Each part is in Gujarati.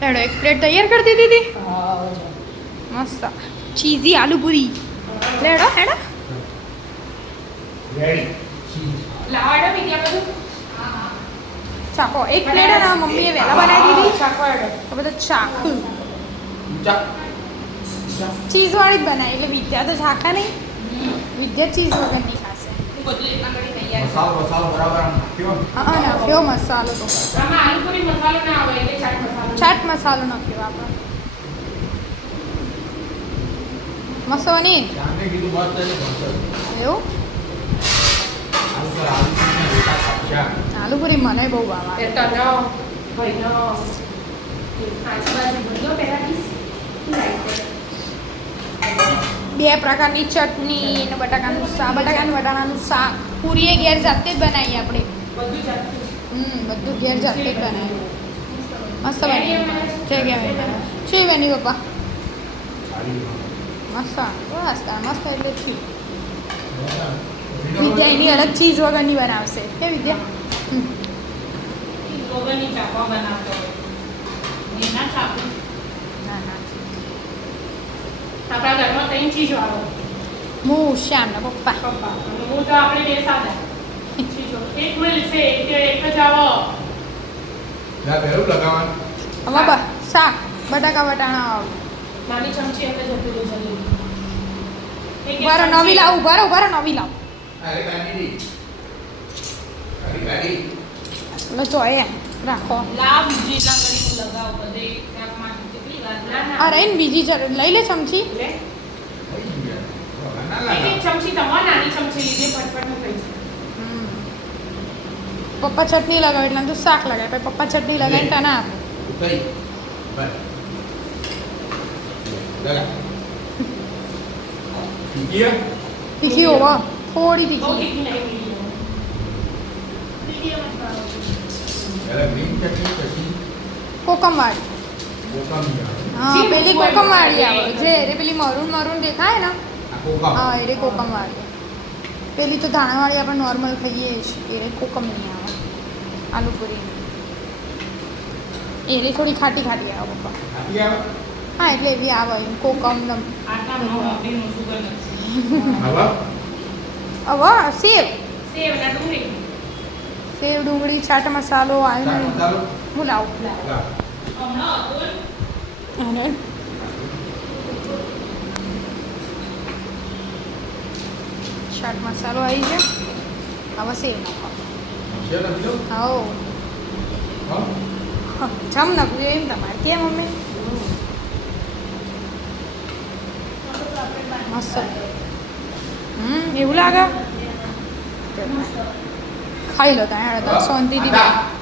લેડો એક પ્લેટ તૈયાર કરી દીધી હતી હા મસ્ત ચીઝી આલુ પૂરી લેડો હેડો રેડી લાવાડો વિદ્યા બધું ચાખો એક પ્લેટ ના મમ્મીએ વહેલા બનાવી દીધી ચાખવાડો તો બધું ચાખું ચા ચીઝ વાળી જ બનાવી એટલે વિદ્યા તો ચાખા નહીં વિદ્યા ચીઝ વગર નહીં ખાશે બધું એટલા ઘડી તૈયાર મસાલો બરાબર આમ નાખ્યો હા નાખ્યો મસાલો તો આમાં આલુપુરી મસાલો ના આવે એટલે ચાટ મસાલો ચાટ મસાલો નાખ્યો આપણે મસ્ત બની ચાંદે કીધું મસ્ત છે મસ્ત એવું આલુ પર આલુ ને રોટા ખાચા આલુ પૂરી મને બહુ ભાવે એ તનો ભાઈનો આજુબાજુ ભૂલ્યો પહેલાથી બે પ્રકારની ચટણી ને બટાકાનું વટાણાનું શાક પૂરીએ ઘેર જાતે જ બનાવીએ આપણે બધું જાતું બધું ઘેર જાતે જ બનાવીએ મસ્ત બની છે કે છે બની પપ્પા મસ્ત બસ તાર મસ્ત એટલે છે વિદ્યા એની અલગ ચીઝ વગરની બનાવશે કે વિદ્યા લોગની ચાપા બનાવતો એના ચાપુ ના ના આપણા ઘરમાં ત્રણ ચીજ વાળો હું શ્યામના પપ્પા પપ્પા અને હું તો આપણે બે સાદા ચીજો એક મળશે કે એક જ આવો લા બેરું લગાવવાનું હવે બસ શાક બટાકા વટાણા નાની ચમચી એટલે જતું રહે જલ્દી ઉભારો નવી લાવ ઉભારો નવી લાવ અરે ગાડી ગાડી એટલે તો એ રાખો લાવ બીજી ના કરી હું લગાવ બધે શાકમાં કેટલી વાર ના ના આ રહીને બીજી લઈ લે ચમચી લે થઈ ગયા ના એક લાગા ચમચી તમારે નાની ચમચી લીધે ફટફટ હું થઈ જાય પપ્પા ચટણી લગાવે એટલે તું શાક લગાવે પછી પપ્પા ચટણી લગાવીને તને આપે ઉતરી બસ લગા ઠીક છે તીખી હોવા થોડી ઓકે તીખી કે નહીં વિડિયો પહેલા ગ્રીન ચટણી પછી કોકમ વાળી કોકમ હા જી, પેલી કોઈ કોકમ વાળી કોઈ આવે જે રે પેલી મરૂન દેખાય ને આ કોકમ હા એ રે કોકમ વાળી પેલી તો ધાણાવાળી આપણે નોર્મલ ખાઈએ જ એ રે કોકમ નહીં આવે આલુ પૂરી એ રે થોડી ખાટી આવે પપ્પા આપી આવ હા એટલે એવી આવે એમ કોકમ નમ આટા નો મોટી સુગર નથી હવે હવે સેવ સેવ ના ડુંગળી સેવ ડુંગળી ચાટ મસાલો ચાટ આવ્યો મસાલો હું લાવું લા હમણાં હતું અને ચાટ મસાલો આવી છે હવે સેવ નાખો છે નથી લો આવો હા જમ નાખવું એમ તમારે કેમ મમ્મી મસ્ત એવું લાગે ખાઈ લો ત્યાં તો શાંતિથી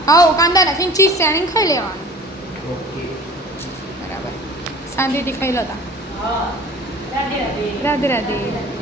હા કાંદા નાખીને ચીઝ સેણીને ખાઈ લેવાનું ઓકે બરાબર શાંતિથી ખાઈ લો તા હા રાધે રાધે રાધે રાધે